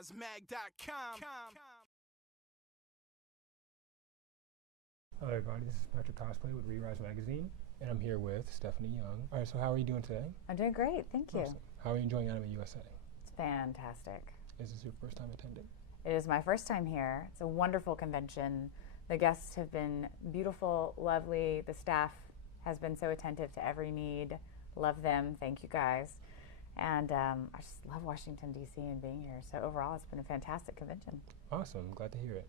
ReRiseMag.com. Hello everybody, this is Patrick Cosplay with Re-Rise Magazine, and I'm here with Stephanie Young. Alright, so how are you doing today? I'm doing great, thank you. Awesome. How are you enjoying Anime USA? It's fantastic. Is this your first time attending? It is my first time here. It's a wonderful convention. The guests have been beautiful, lovely. The staff has been so attentive to every need. Love them, thank you guys. And I just love Washington, D.C. and being here. So overall, it's been a fantastic convention. Awesome, glad to hear it.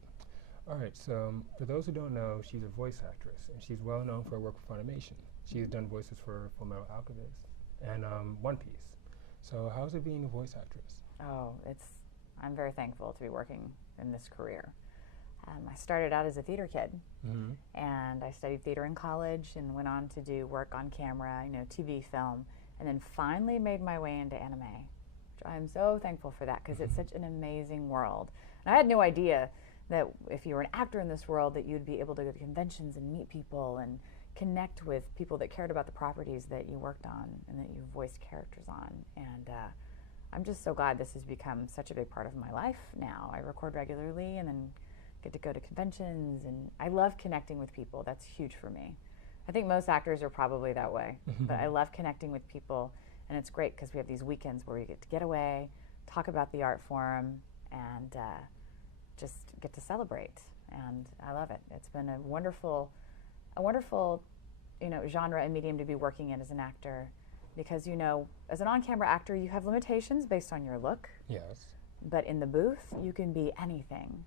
Alright, so for those who don't know, she's a voice actress, and she's well known for her work with Funimation. She's done voices for Fullmetal Alchemist and One Piece. So how's it being a voice actress? Oh, I'm very thankful to be working in this career. I started out as a theater kid, and I studied theater in college and went on to do work on camera, TV, film, and then finally made my way into anime. Which I'm so thankful for that because it's such an amazing world. And I had no idea that if you were an actor in this world that you'd be able to go to conventions and meet people and connect with people that cared about the properties that you worked on and that you voiced characters on. And I'm just so glad this has become such a big part of my life now. I record regularly and then get to go to conventions, and I love connecting with people. That's huge for me. I think most actors are probably that way, but I love connecting with people, and it's great because we have these weekends where we get to get away, talk about the art form, and just get to celebrate, and I love it. It's been a wonderful genre and medium to be working in as an actor, because as an on-camera actor you have limitations based on your look. Yes. But in the booth you can be anything,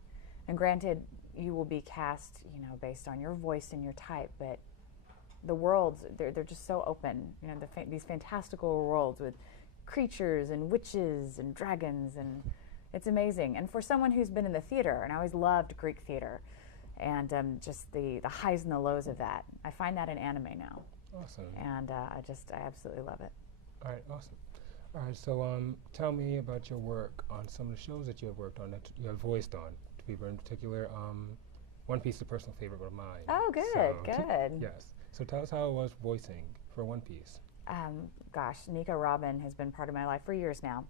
and granted you will be cast based on your voice and your type, but the worlds, they're just so open, these fantastical worlds with creatures and witches and dragons, and it's amazing. And for someone who's been in the theater, and I always loved Greek theater, and just the highs and the lows of that, I find that in anime now. Awesome. And I absolutely love it. All right, awesome. All right, so tell me about your work on some of the shows that you have worked on, that you have voiced on. To be in particular, One Piece is a personal favorite of mine. Oh, good, so, good. Yes. So tell us how it was voicing for One Piece. Gosh, Nico Robin has been part of my life for years now.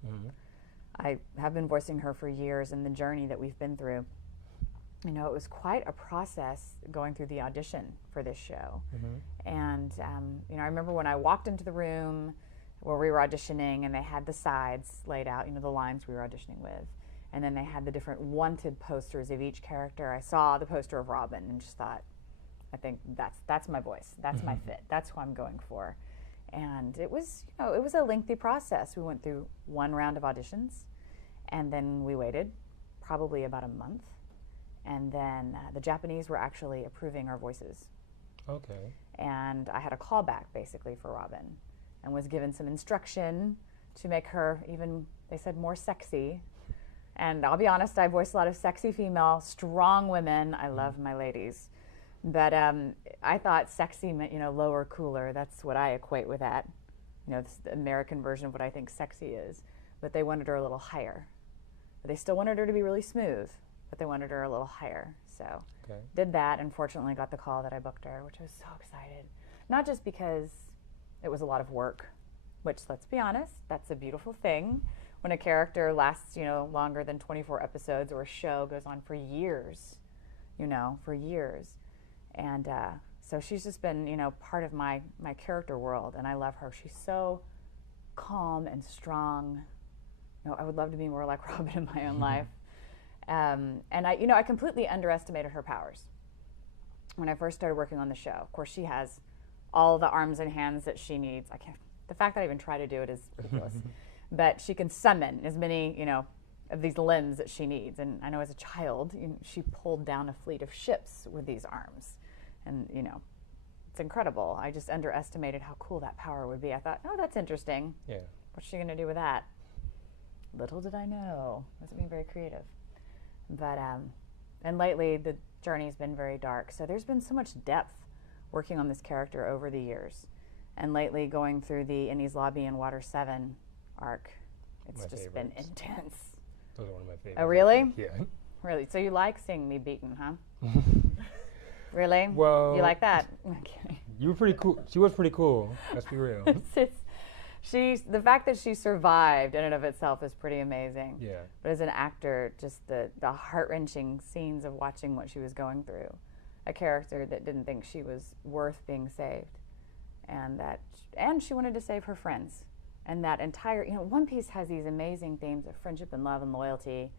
I have been voicing her for years, and the journey that we've been through. It was quite a process going through the audition for this show. And I remember when I walked into the room where we were auditioning, and they had the sides laid out, the lines we were auditioning with, and then they had the different wanted posters of each character. I saw the poster of Robin and just thought, I think that's my voice, that's my fit, that's who I'm going for. And it was a lengthy process. We went through one round of auditions, and then we waited probably about a month, and then the Japanese were actually approving our voices. Okay. And I had a callback basically for Robin, and was given some instruction to make her even, they said, more sexy. And I'll be honest, I voiced a lot of sexy female, strong women. I love my ladies. But I thought sexy meant, lower, cooler. That's what I equate with that. It's the American version of what I think sexy is. But they wanted her a little higher. But they still wanted her to be really smooth, but they wanted her a little higher. So did that, and fortunately got the call that I booked her, which I was so excited. Not just because it was a lot of work, which, let's be honest, that's a beautiful thing. When a character lasts, longer than 24 episodes, or a show goes on for years, for years. And so she's just been, part of my character world, and I love her. She's so calm and strong. I would love to be more like Robin in my own life. And I completely underestimated her powers when I first started working on the show. Of course, she has all the arms and hands that she needs. The fact that I even try to do it is ridiculous. But she can summon as many, of these limbs that she needs. And I know as a child, she pulled down a fleet of ships with these arms. And, it's incredible. I just underestimated how cool that power would be. I thought, oh, that's interesting. Yeah. What's she going to do with that? Little did I know. Wasn't being very creative. But, and lately, the journey's been very dark. So there's been so much depth working on this character over the years. And lately, going through the Innie's Lobby and Water 7 arc, it's my just favorites. been intense. Those are one of my favorites. Oh, really? Yeah. Really? So you like seeing me beaten, huh? Really? Well, you like that? Okay. You were pretty cool. She was pretty cool. Let's be real. the fact that she survived in and of itself is pretty amazing. Yeah. But as an actor, just the heart-wrenching scenes of watching what she was going through. A character that didn't think she was worth being saved. And she wanted to save her friends. And that entire, One Piece has these amazing themes of friendship and love and loyalty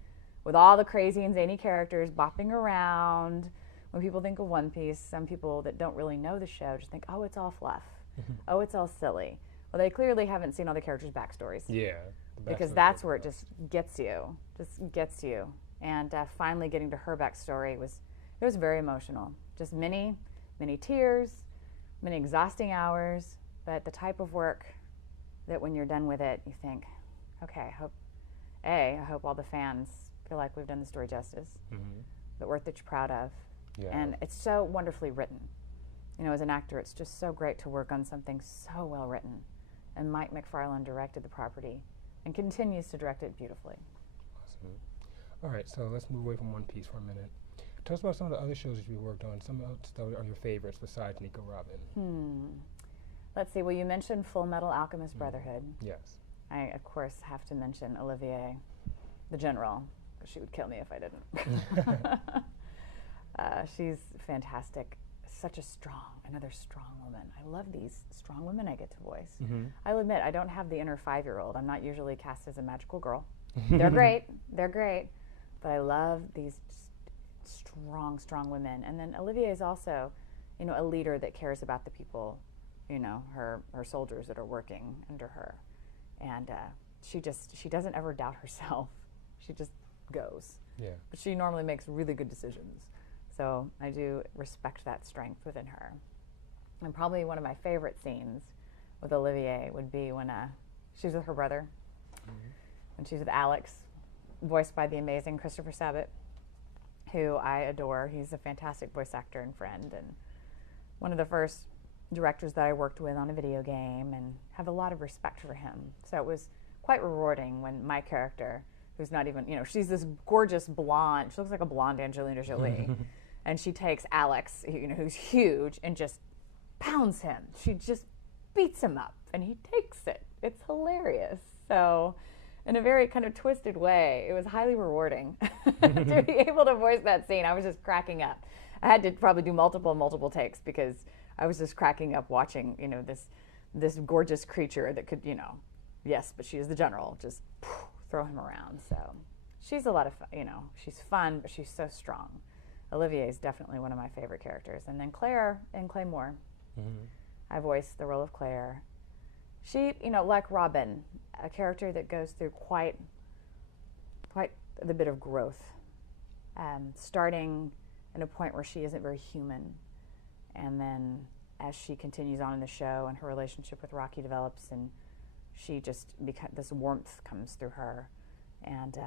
with all the crazy and zany characters bopping around. When people think of One Piece, some people that don't really know the show just think, oh, it's all fluff. Oh, it's all silly. Well, they clearly haven't seen all the characters' backstories. Yeah. Because that's where it just gets you. And finally getting to her backstory it was very emotional. Just many, many tears, many exhausting hours, but the type of work that when you're done with it, you think, okay, I hope all the fans feel like we've done the story justice, the work that you're proud of. Yeah. And it's so wonderfully written. As an actor, it's just so great to work on something so well written. And Mike McFarlane directed the property and continues to direct it beautifully. Awesome. All right, so let's move away from One Piece for a minute. Tell us about some of the other shows that you worked on. Some that are your favorites besides Nico Robin. Let's see. Well, you mentioned Fullmetal Alchemist Brotherhood. Yes. I, of course, have to mention Olivier, the general, because she would kill me if I didn't. She's fantastic. Such another strong woman. I love these strong women I get to voice. I'll admit, I don't have the inner 5-year-old. I'm not usually cast as a magical girl. They're great. But I love these strong women. And then Olivier is also, a leader that cares about the people, her soldiers that are working under her. And she doesn't ever doubt herself. She just goes. Yeah. But she normally makes really good decisions. So I do respect that strength within her. And probably one of my favorite scenes with Olivier would be when she's with her brother. When she's with Alex, voiced by the amazing Christopher Sabat, who I adore. He's a fantastic voice actor and friend, and one of the first directors that I worked with on a video game, and have a lot of respect for him. So it was quite rewarding when my character, who's not even, she's this gorgeous blonde, she looks like a blonde Angelina Jolie, and she takes Alex, who's huge, and just pounds him. She just beats him up, and he takes it. It's hilarious. So in a very kind of twisted way, it was highly rewarding to be able to voice that scene. I was just cracking up. I had to probably do multiple takes because I was just cracking up watching, this gorgeous creature that could, yes, but she is the general, just throw him around. So she's a lot of fun, she's fun, but she's so strong. Olivier is definitely one of my favorite characters. And then Clare in Claymore. I voiced the role of Clare. She, like Robin, a character that goes through quite the bit of growth, starting at a point where she isn't very human, and then as she continues on in the show and her relationship with Rocky develops, and she just this warmth comes through her, and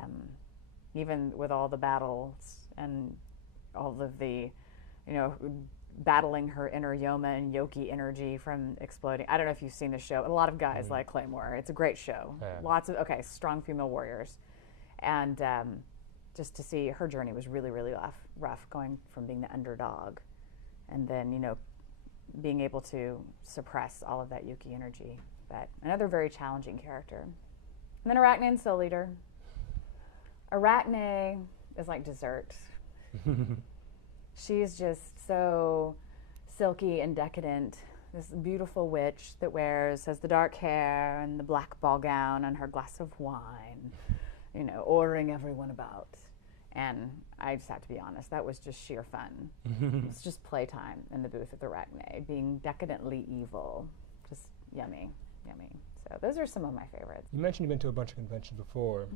even with all the battles and all of the, battling her inner Yoma and Yoki energy from exploding. I don't know if you've seen the show. A lot of guys like Claymore. It's a great show. Yeah. Lots of, strong female warriors. And just to see her journey was really, really rough, going from being the underdog and then, being able to suppress all of that Yuki energy. But another very challenging character. And then Arachne and Soul Eater. Arachne is like dessert. She's just so silky and decadent. This beautiful witch that has the dark hair and the black ball gown and her glass of wine, ordering everyone about. And I just have to be honest, that was just sheer fun. It's just playtime in the booth with Arachne, being decadently evil. Just yummy. So those are some of my favorites. You mentioned you've been to a bunch of conventions before.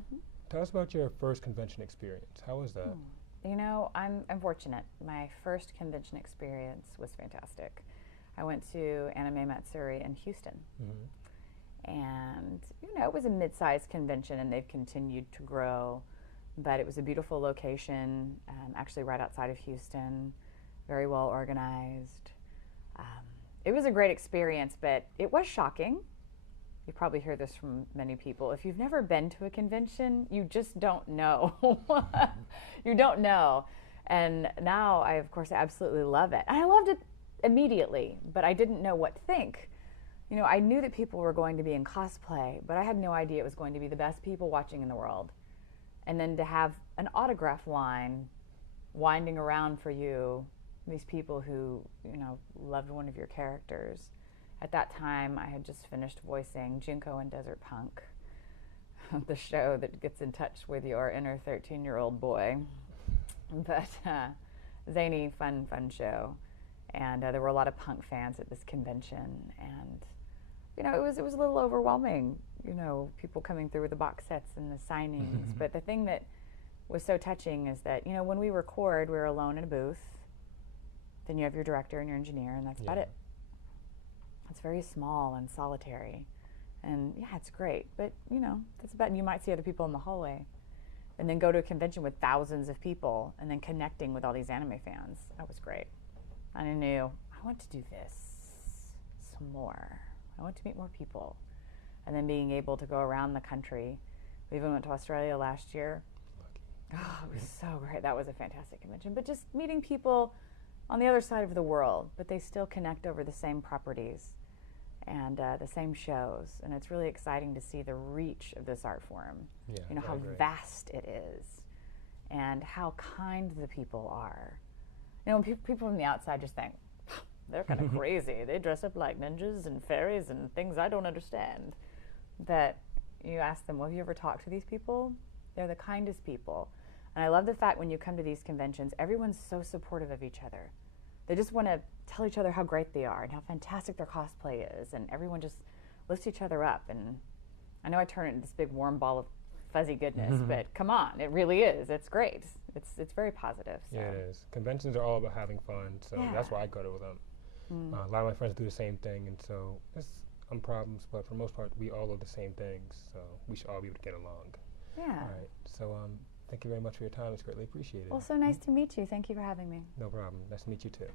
Tell us about your first convention experience. How was that? I'm fortunate. My first convention experience was fantastic. I went to Anime Matsuri in Houston. And, it was a mid-sized convention, and they've continued to grow. But it was a beautiful location, actually right outside of Houston, very well organized. It was a great experience, but it was shocking. You probably hear this from many people. If you've never been to a convention, you just don't know. You don't know. And now I, of course, absolutely love it. And I loved it immediately, but I didn't know what to think. you know, I knew that people were going to be in cosplay, but I had no idea it was going to be the best people watching in the world. And then to have an autograph line winding around for you, these people who, you know, loved one of your characters. At that time, I had just finished voicing Junko in Desert Punk, the show that gets in touch with your inner 13-year-old boy. But zany, fun show. And there were a lot of punk fans at this convention. And, you know, it was a little overwhelming, you know, people coming through with the box sets and the signings. But the thing that was so touching is that, you know, when we record, we're alone in a booth. Then you have your director and your engineer, and that's about it. It's very small and solitary. And yeah, it's great. But, you know, that's about it. You might see other people in the hallway. And then go to a convention with thousands of people and then connecting with all these anime fans. That was great. And I knew, I want to do this some more. I want to meet more people. And then being able to go around the country. We even went to Australia last year. Oh, it was so great. That was a fantastic convention. But just meeting people on the other side of the world, but they still connect over the same properties and the same shows. And it's really exciting to see the reach of this art form. Yeah, you know, how vast it is and how kind the people are. You know, when people from the outside just think, they're kind of crazy. They dress up like ninjas and fairies and things I don't understand. But you ask them, well, have you ever talked to these people? They're the kindest people. And I love the fact when you come to these conventions, everyone's so supportive of each other. They just want to tell each other how great they are and how fantastic their cosplay is. And everyone just lifts each other up. And I know I turn it into this big warm ball of fuzzy goodness, but come on, it really is. It's great. It's very positive. So. Yeah, it is. Conventions are all about having fun, so that's why I go to them. A lot of my friends do the same thing, and so there's some problems, but for the most part, we all do the same things, so we should all be able to get along. Yeah. All right. So thank you very much for your time. It's greatly appreciated. Well, so nice to meet you. Thank you for having me. No problem. Nice to meet you too.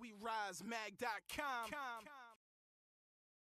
WeRiseMag.com